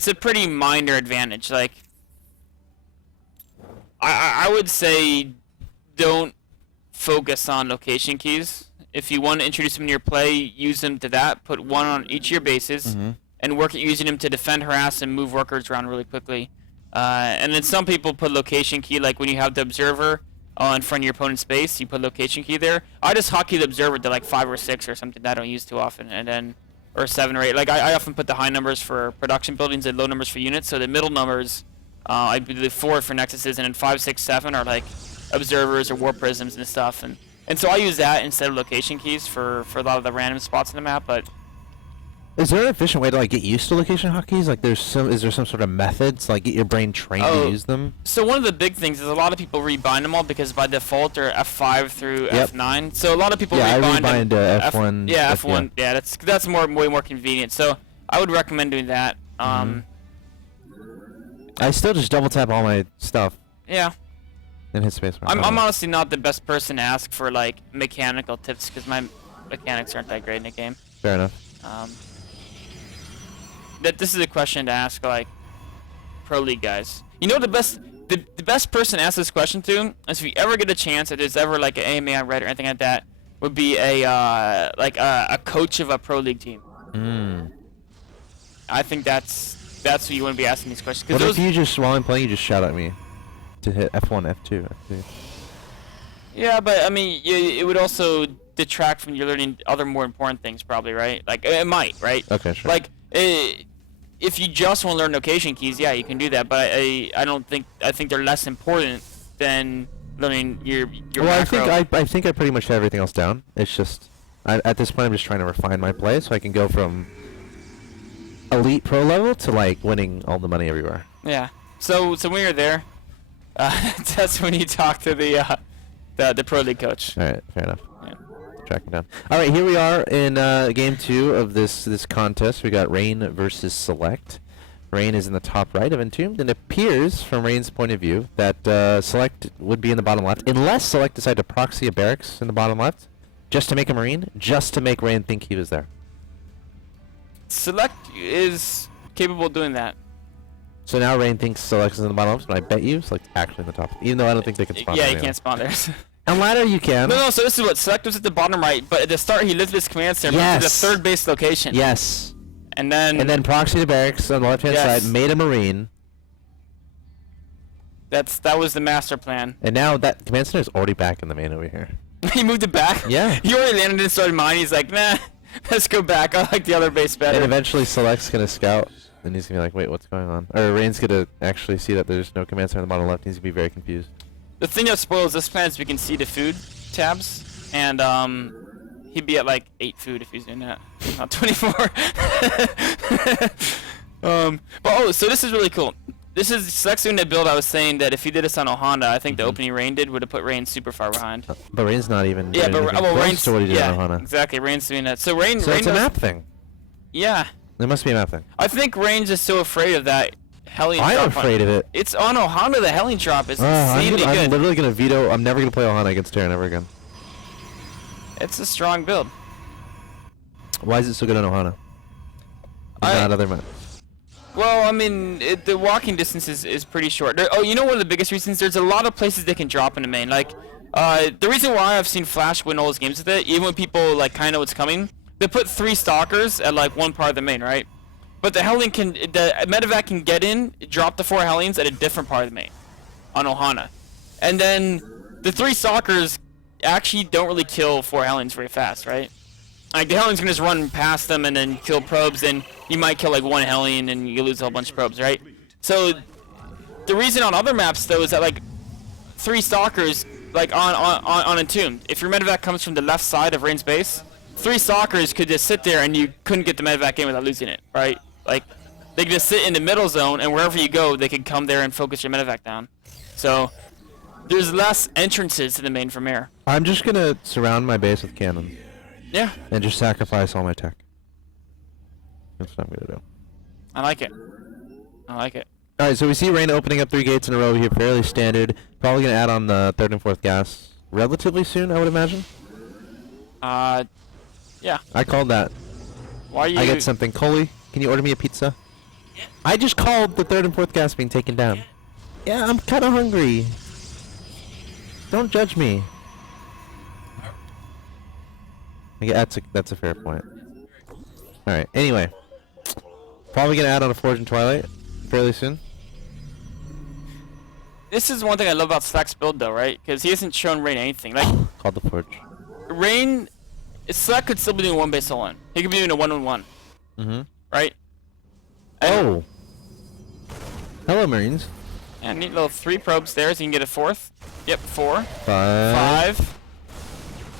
it's a pretty minor advantage. Like, I would say don't focus on location keys. If you want to introduce them in your play, use them to that. Put one on each of your bases, and work at using them to defend, harass, and move workers around really quickly. And then some people put location key, like when you have the observer in front of your opponent's base, you put location key there. I just hotkey the observer to like 5 or 6 or something that I don't use too often, and then or 7 or 8. Like I often put the high numbers for production buildings and low numbers for units. So the middle numbers, I believe 4 for nexuses, and then 5, 6, 7 are like observers or war prisms and stuff. And so I use that instead of location keys for a lot of the random spots in the map. But is there an efficient way to like get used to location hotkeys? Like, is there some sort of method to like get your brain trained to use them? So one of the big things is a lot of people rebind them all because by default they're F5 through F9. So a lot of people rebind them. F1. Yeah, F1. Yeah, that's way more convenient. So I would recommend doing that. I still just double tap all my stuff. Yeah. And hit spacebar. I'm honestly not the best person to ask for like mechanical tips because my mechanics aren't that great in the game. Fair enough. This is a question to ask like pro league guys. You know the best person to ask this question to is if you ever get a chance, if there's ever like an AMA on Reddit or anything like that, would be a coach of a pro league team. I think that's who you want to be asking these questions. What if you just while I'm playing, you just shout at me to hit F1, F2, F3? Yeah, but I mean, it would also detract from you learning other more important things, probably, right? Like it might, right? Okay, sure. Like if you just want to learn location keys, yeah, you can do that. But I think they're less important than learning your macro. I think I pretty much have everything else down. It's just at this point I'm just trying to refine my play so I can go from elite pro level to like winning all the money everywhere. Yeah. So when you're there, that's when you talk to the pro league coach. All right, fair enough. Yeah. Tracking down. All right, here we are in game 2 of this contest. We got Rain versus Select. Rain is in the top right of Entombed, and it appears from Rain's point of view that Select would be in the bottom left, unless Select decided to proxy a barracks in the bottom left, just to make a Marine, just to make Rain think he was there. Select is capable of doing that. So now Rain thinks Select is in the bottom left, but I bet you Select's actually in the top, even though I don't think they can spawn. Yeah, you can't spawn there. And ladder you can. No, so this is what Select was at the bottom right, but at the start he lifted his command center to the third base location. Yes. And then proxy the barracks on the left hand side, made a Marine. That was the master plan. And now that command center is already back in the main over here. He moved it back? Yeah. He already landed and started mining. He's like, nah, let's go back. I like the other base better. And eventually Select's gonna scout, and he's gonna be like, wait, what's going on? Or Rain's gonna actually see that there's no command center on the bottom left, and he's gonna be very confused. The thing that spoils this plan is we can see the food tabs, and he'd be at like 8 food if he's doing that, not 24. So this is really cool. This is Select's doing the build. I was saying that if he did this on Ohana, I think the opening Rain did would have put Rain super far behind. But Rain's not even. Yeah, but Rain's to what he did on Ohana. Exactly. Rain's doing that. So Rain. So Rain it's a map thing. Yeah. There must be a map thing. I think Rain's just so afraid of that Hellion drop. I'm afraid of it. It's on Ohana. The Hellion drop is insanely good. I'm literally gonna veto. I'm never gonna play Ohana against Terran ever again. It's a strong build. Why is it so good on Ohana? Not other maps. Well, I mean, the walking distance is pretty short. You know one of the biggest reasons? There's a lot of places they can drop in the main. Like, the reason why I've seen Flash win all his games with it, even when people like kind of know what's coming, they put 3 stalkers at like one part of the main, right? But the medevac can get in, drop the 4 Hellions at a different part of the main, on Ohana, and then the 3 stalkers actually don't really kill 4 Hellions very fast, right? Like the Hellions can just run past them and then kill probes, and you might kill like 1 Hellion and you lose a whole bunch of probes, right? So the reason on other maps though is that like 3 stalkers, like on Entombed, if your medevac comes from the left side of Rain's base, 3 stalkers could just sit there and you couldn't get the medevac in without losing it, right? Like they could just sit in the middle zone, and wherever you go, they could come there and focus your medevac down. So there's less entrances to the main from here. I'm just gonna surround my base with cannons. Yeah. And just sacrifice all my tech. That's what I'm gonna do. I like it. I like it. Alright, so we see Rain opening up 3 gates in a row here, fairly standard. Probably gonna add on the 3rd and 4th gas relatively soon, I would imagine. Yeah. I called that. Why are you... I get something. Coley, can you order me a pizza? I just called the 3rd and 4th gas being taken down. Yeah, I'm kind of hungry. Don't judge me. Yeah, that's a fair point. All right. Anyway, probably gonna add on a Forge and Twilight fairly soon. This is one thing I love about Slack's build, though, right? Because he hasn't shown Rain anything. Like Called the Forge. Rain, Slack could still be doing 1 base all-in. He could be doing a 1-on-1. Right? Oh. Hello, Marines. Yeah, neat little 3 probes there, so you can get a 4th. Yep, 4. 5. 5.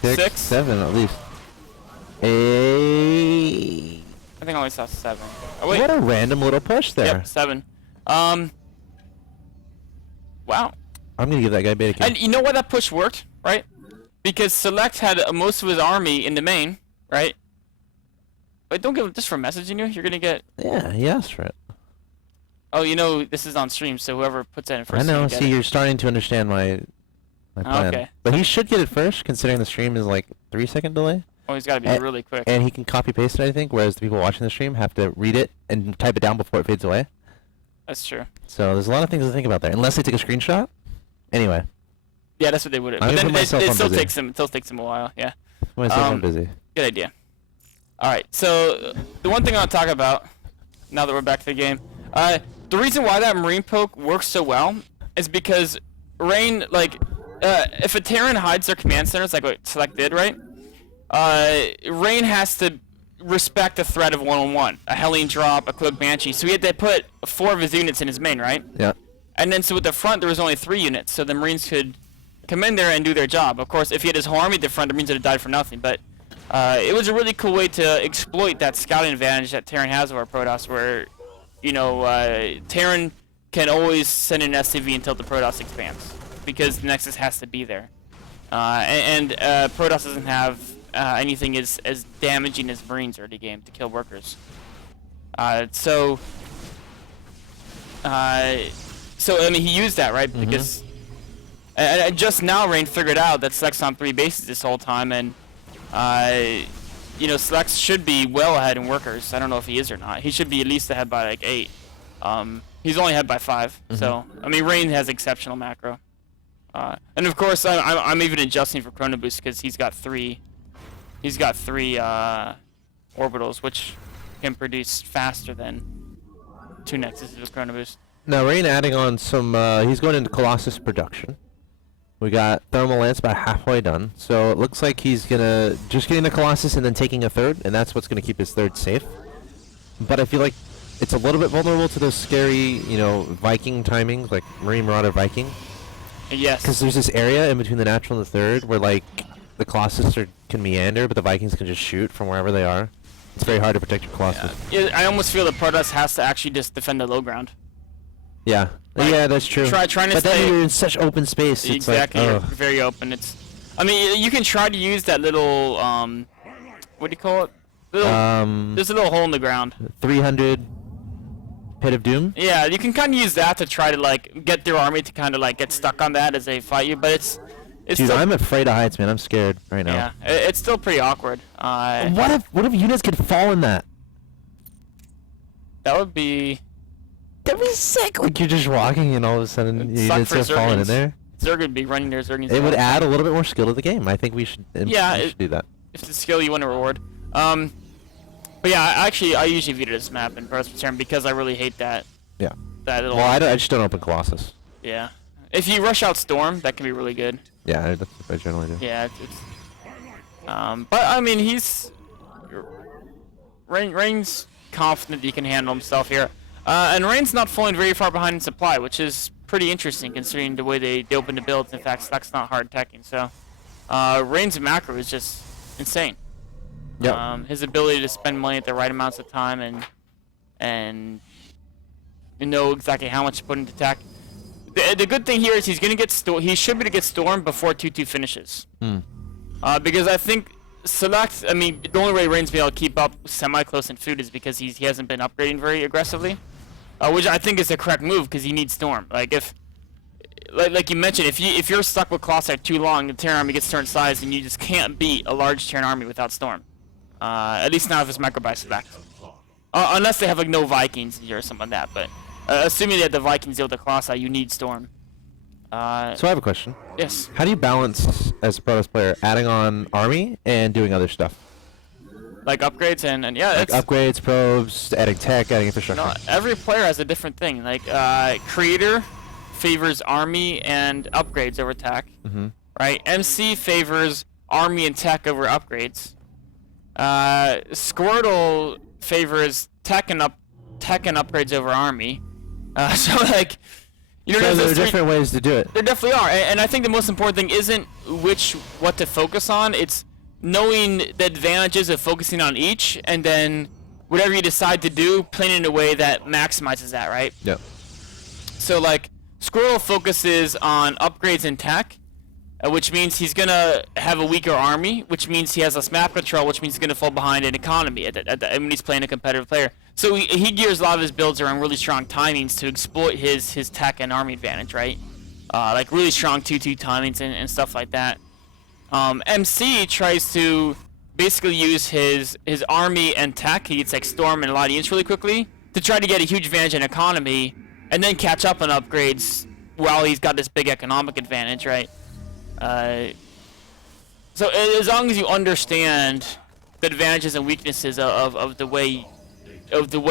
6. 7 at least. 8. I think I only saw 7. Oh, wait. What a random little push there. Yep, 7. Wow. I'm gonna give that guy beta kill. And you know why that push worked, right? Because Select had most of his army in the main, right? But don't give him just for messaging you. You're gonna get. Yeah, he asked for it. Oh, you know this is on stream, so whoever puts that in first. I know. Get See, it. you're starting to understand my plan. Okay. But he should get it first, considering the stream is like 3-second delay. Oh, he's got to be really quick. And he can copy paste it, I think, whereas the people watching the stream have to read it and type it down before it fades away. That's true. So there's a lot of things to think about there, unless they take a screenshot. Anyway. Yeah, that's what they would have. I'm But gonna then put myself it on still busy. takes him. It still takes him a while. Yeah. I'm busy. Good idea. All right. So the one thing I'll talk about now that we're back to the game, the reason why that Marine poke works so well is because Rain, like, if a Terran hides their command centers, like what Select did, right? Rain has to respect the threat of 1-on-1, a Hellion drop, a Cloak Banshee. So he had to put 4 of his units in his main, right? Yeah. And then so with the front, there was only 3 units, so the Marines could come in there and do their job. Of course, if he had his whole army at the front, the Marines would have died for nothing. But it was a really cool way to exploit that scouting advantage that Terran has over Protoss, where, you know, Terran can always send an SCV until the Protoss expands, because the Nexus has to be there. And Protoss doesn't have anything as damaging as Marines early game to kill workers. So I mean, he used that, right? Because and just now Rain figured out that Select's on 3 bases this whole time, and you know, Select should be well ahead in workers. I don't know if he is or not. He should be at least ahead by like 8. He's only ahead by 5. So I mean, Rain has exceptional macro. And of course, I'm even adjusting for Chrono Boost because he's got 3. He's got 3 orbitals, which can produce faster than 2 Nexuses with Chrono Boost. Now, Rain adding on some, he's going into Colossus production. We got Thermal Lance about halfway done, so it looks like he's gonna just getting the Colossus and then taking a 3rd, and that's what's gonna keep his 3rd safe. But I feel like it's a little bit vulnerable to those scary, you know, Viking timings, like Marine Marauder Viking. Yes. Because there's this area in between the natural and the 3rd where, like, the Colossus can meander, but the Vikings can just shoot from wherever they are. It's very hard to protect your Colossus. Yeah, I almost feel that Protoss has to actually just defend the low ground. Yeah. Like, yeah, that's true. trying to but stay. then you're in such open space. It's Exactly. like, You're very open. It's. I mean, you can try to use that little what do you call it? There's a little hole in the ground. 300 Pit of Doom. Yeah, you can kind of use that to try to like get their army to kind of like get stuck on that as they fight you, but it's. Dude, still, I'm afraid of heights, man. I'm scared right now. Yeah, it's still pretty awkward. What if units could fall in that? That would be. That'd be sick. Like you're just walking and all of a sudden units are falling in there. Zerg would be running their Zergings. It would add a little bit more skill to the game. I think we should. Should do that. If the skill you want to reward. But yeah, I usually view this map in first return because I really hate that. Yeah. That little. Well, I just don't open Colossus. Yeah. If you rush out Storm, that can be really good. Yeah, that's what I generally do. Yeah, but I mean, Rain's confident he can handle himself here. And Rain's not falling very far behind in supply, which is pretty interesting considering the way they open the builds. In fact, Slack's not hard teching, so Rain's macro is just insane. Yep. His ability to spend money at the right amounts of time and know exactly how much to put into tech. The good thing here is he's gonna get he should be to get Storm before 2-2 finishes. Because I think Select, I mean, the only way Rain's been able to keep up semi-close in food is because he hasn't been upgrading very aggressively, which I think is the correct move because he needs Storm. Like if, like you mentioned, if you're stuck with Colossi too long, the Terran army gets turned size, and you just can't beat a large Terran army without Storm. At least not if it's micro by Select. Unless they have like no Vikings here or something like that. But assuming they have the Vikings deal with the Colossi, you need Storm. So I have a question. Yes. How do you balance, as a Protoss player, adding on army and doing other stuff? Like upgrades and yeah. Like upgrades, probes, adding tech, adding infrastructure. No, every player has a different thing. Like Creator favors army and upgrades over tech. Right? MC favors army and tech over upgrades. Squirtle favors tech and upgrades over army. So like, you know, so there are different ways to do it. There definitely are, and I think the most important thing isn't what to focus on. It's knowing the advantages of focusing on each, and then whatever you decide to do, playing in a way that maximizes that, right? Yeah. So like, Squirrel focuses on upgrades and tech, which means he's gonna have a weaker army, which means he has less map control, which means he's gonna fall behind in economy when he's playing a competitive player. So he gears a lot of his builds around really strong timings to exploit his tech and army advantage, right? Like really strong 2-2 timings and stuff like that. MC tries to basically use his army and tech. He gets like Storm and a lot of units really quickly to try to get a huge advantage in economy, and then catch up on upgrades while he's got this big economic advantage, right? So as long as you understand the advantages and weaknesses of the way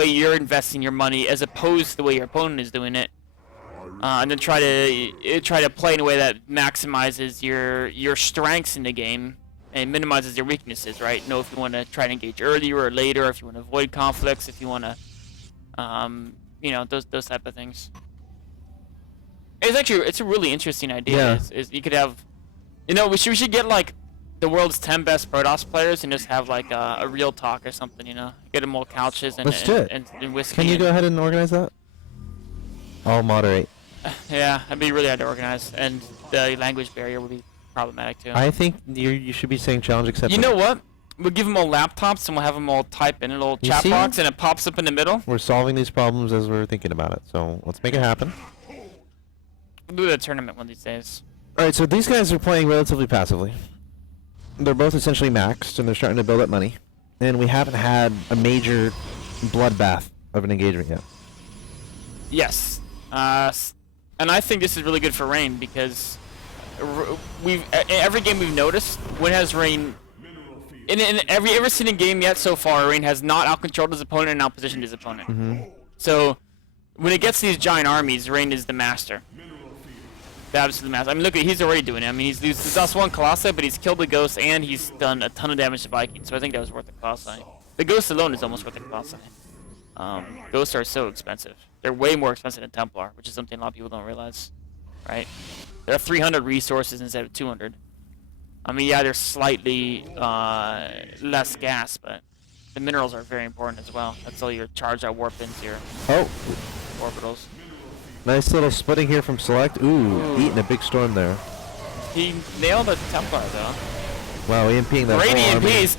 you're investing your money as opposed to the way your opponent is doing it, and then try to play in a way that maximizes your strengths in the game and minimizes your weaknesses, right? Know if you want to try to engage earlier or later, if you want to avoid conflicts, if you want to, you know, those type of things. It's a really interesting idea. Yeah. Is you could have, you know, we should get like the world's 10 best Protoss players and just have like a real talk or something, you know? Get them all couches and Let's do it. And whiskey. Can you go ahead and organize that? I'll moderate. Yeah, that'd be really hard to organize, and the language barrier would be problematic too. I think you should be saying challenge accepted. You know what? We'll give them all laptops and we'll have them all type in a little chat box, and it pops up in the middle. We're solving these problems as we're thinking about it, so let's make it happen. We'll do the tournament one of these days. Alright, so these guys are playing relatively passively. They're both essentially maxed, and they're starting to build up money. And we haven't had a major bloodbath of an engagement yet. Yes. And I think this is really good for Rain, because in every game we've noticed, when has Rain... In every single game yet so far, Rain has not out-controlled his opponent and out-positioned his opponent. So, when it gets these giant armies, Rain is the master. The absolute master. I mean, look, he's already doing it. I mean, he's lost one Colossi, but he's killed the Ghost, and he's done a ton of damage to Vikings, so I think that was worth the Colossi. The Ghost alone is almost worth the Colossi. Ghosts are so expensive. They're way more expensive than Templar, which is something a lot of people don't realize, right? There are 300 resources instead of 200. I mean, yeah, there's slightly less gas, but the minerals are very important as well. That's all your charge out warp into your orbitals. Nice little splitting here from Select. Ooh, eating a big storm there. He nailed a Templar though. Wow, EMPing that Great whole army. EMPs.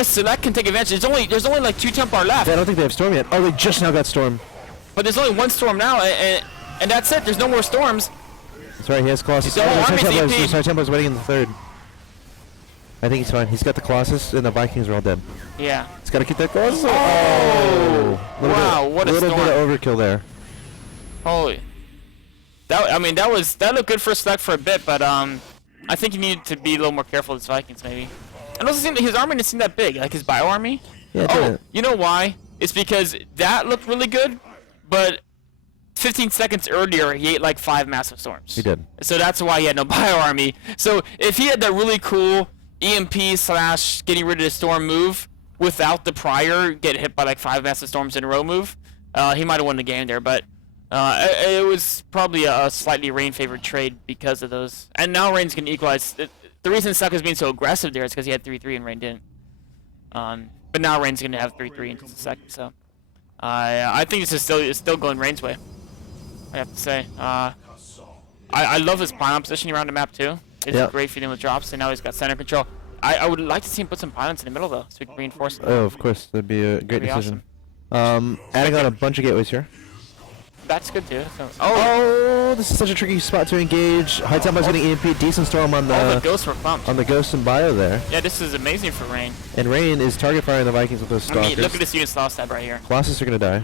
If Select can take advantage, there's only like 2 Templar left. Yeah, I don't think they have Storm yet. Oh, they just now got Storm. But there's only 1 Storm now, and that's it. There's no more Storms. That's right, he has Colossus. So Templars waiting in the third. I think he's fine. He's got the Colossus, and the Vikings are all dead. Yeah. He's got to keep that Colossus. Oh! Wow, what a storm. A little bit of overkill there. Holy. That looked good for Select for a bit, but I think you need to be a little more careful with his Vikings, maybe. And also, his army didn't seem that big, like his bio army. Yeah, it oh, didn't. You know why? It's because that looked really good, but 15 seconds earlier, he ate like 5 massive storms. He did. So that's why he had no bio army. So if he had that really cool EMP / getting rid of the storm move without the prior get hit by like 5 massive storms in a row move, he might have won the game there. But it was probably a slightly Rain favored trade because of those. And now Rain's going to equalize. The reason Suck is being so aggressive there is because he had 3-3 and Rain didn't. But now Rain's going to have 3-3 in just a second. So I think this is still going Rain's way. I have to say. I love his pylon positioning around the map too. It's great for him with drops, and now he's got center control. I would like to see him put some pylons in the middle though, so we can reinforce them. Oh, of course, that'd be a great decision. Awesome. Adding on a bunch of gateways here. that's good too. So, Oh, this is such a tricky spot to engage. High Templar's getting EMP. Decent storm on all the the ghosts were pumped. on the Ghost and Bio there. Yeah, this is amazing for Rain. And Rain is target firing the Vikings with those I stalkers. mean, look at this unit's lost tab right here. Colossus are gonna die.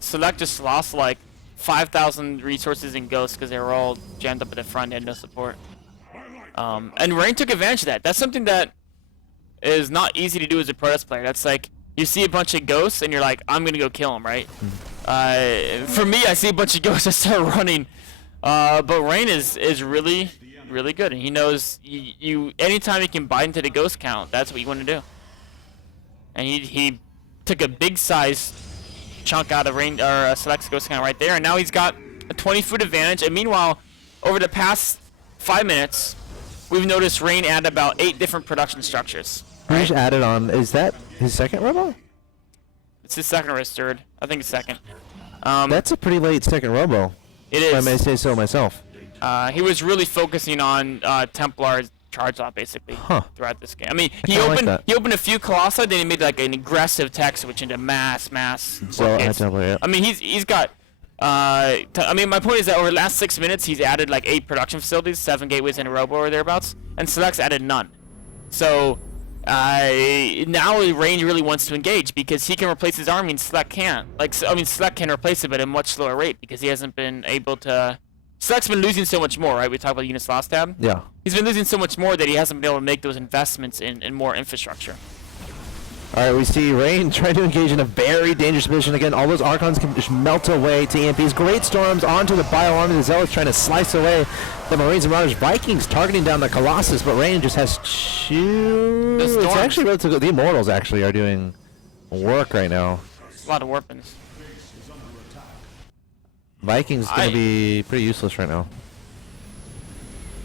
Select just lost like 5,000 resources in ghosts because they were all jammed up at the front end, no support. And Rain took advantage of that. That's something that is not easy to do as a Protoss player. That's like, you see a bunch of ghosts and you're like, I'm gonna go kill them, right? For me, I see a bunch of ghosts, I start running. But Rain is really, really good, and he knows you anytime you can bite into the ghost count, that's what you want to do. And he took a big size chunk out of Rain or Select's ghost count right there, and now he's got a 20-foot advantage. And meanwhile, over the past 5 minutes, we've noticed Rain add about 8 different production structures. He just added on. Is that his second robo? It's his second or his third. I think it's second. That's a pretty late second robo. It If I is. may say so myself. He was really focusing on Templar's charge off basically throughout this game. I mean, he kinda like opened that. he opened a few Colossi, then he made like an aggressive tech switch into mass. So rockets. Templar, yeah. I mean, he's got. I mean, my point is that over the last 6 minutes, he's added like 8 production facilities, 7 gateways, and a robo or thereabouts, and Select's added none. So now Rain really wants to engage because he can replace his army and Select can't. Like, I mean, Select can replace it, but at a much slower rate because he hasn't been able to. Select's been losing so much more, right? We talked about units lost tab. Yeah. He's been losing so much more that he hasn't been able to make those investments in more infrastructure. All right, we see Rain trying to engage in a very dangerous position. Again, all those Archons can just melt away to EMPs. Great storms onto the Bio Army. The Zealots trying to slice away the Marines and Marauders. Vikings targeting down the Colossus, but Rain just has two. The It's storms. actually relatively. The Immortals actually are doing work right now. A lot of weapons. Vikings gonna be pretty useless right now.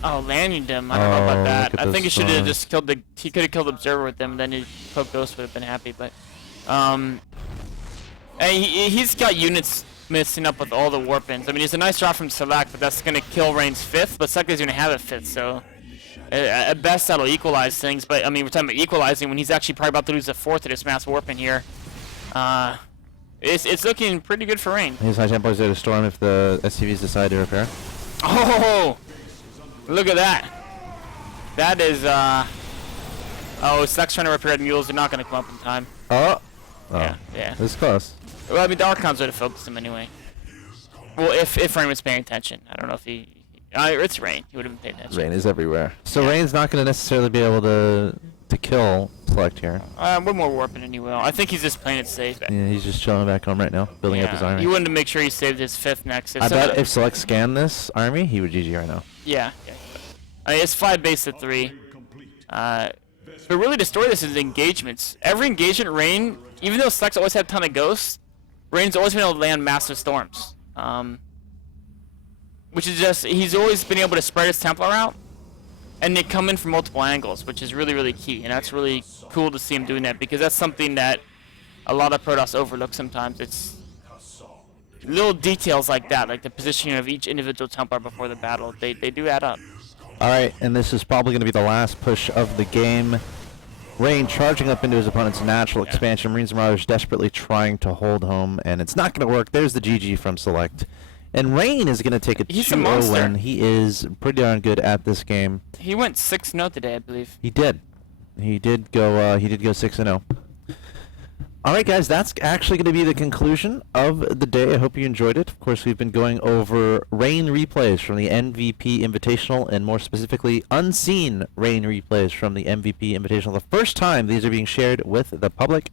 Oh, landing them. I don't know about Oh, that. look at I think he those should have storms. just killed the. He could have killed Observer with them, and then Pope Ghost would have been happy. But, and he's got units messing up with all the warpins. I mean, it's a nice drop from Select, but that's gonna kill Rain's 5th. But Select is gonna have a 5th, so at best that'll equalize things. But I mean, we're talking about equalizing when he's actually probably about to lose a 4th of this mass warpin here. It's looking pretty good for Rain. His High Templars there to storm if the SCVs decide to repair. Oh, look at that. That is, oh, Select's trying to repair the mules. They're not going to come up in time. Oh. Yeah. This is close. Well, I mean, the Archons would have focused him anyway. Well, if Rain was paying attention. I don't know if he... it's Rain. He would have been paying attention. Rain is everywhere. So Rain's not going to necessarily be able to kill Select here. One more warping and he will. I think he's just playing it safe. Yeah, he's just chilling back home right now, building up his army. He wanted to make sure he saved his 5th next. I bet if Select scanned this army, he would GG right now. Yeah. I mean, it's 5 base to 3. But really, the story of this is engagements. Every engagement, Rain, even though Select's always had a ton of ghosts, Rain's always been able to land massive storms. Which is just, he's always been able to spread his Templar out, and they come in from multiple angles, which is really, really key. And that's really cool to see him doing that, because that's something that a lot of Protoss overlook sometimes. It's little details like that, like the positioning of each individual Templar before the battle. They do add up. All right, and this is probably going to be the last push of the game. Rain charging up into his opponent's natural expansion. Marines and Marauders desperately trying to hold home, and it's not going to work. There's the GG from Select. And Rain is going to take a 2-0 win. He is pretty darn good at this game. He went 6-0 today, I believe. He did. He did go 6-0. All right, guys, that's actually going to be the conclusion of the day. I hope you enjoyed it. Of course, we've been going over Rain replays from the MvP Invitational, and more specifically, unseen Rain replays from the MVP Invitational. The first time these are being shared with the public.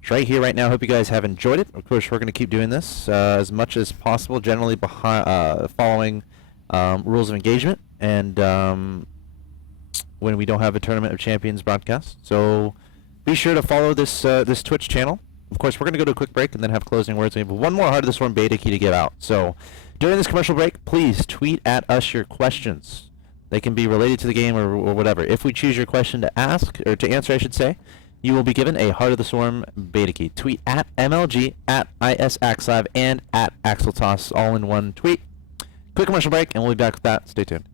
It's right here, right now. Hope you guys have enjoyed it. Of course, we're going to keep doing this as much as possible, generally following rules of engagement, and when we don't have a Tournament of Champions broadcast. So be sure to follow this this Twitch channel. Of course, we're going to go to a quick break and then have closing words. We have one more Heart of the Storm beta key to give out. So during this commercial break, please tweet at us your questions. They can be related to the game or whatever. If we choose your question to ask, or to answer, I should say, you will be given a Heart of the Storm beta key. Tweet at MLG, at ISAxslav, and at Axeltoss, all in one tweet. Quick commercial break, and we'll be back with that. Stay tuned.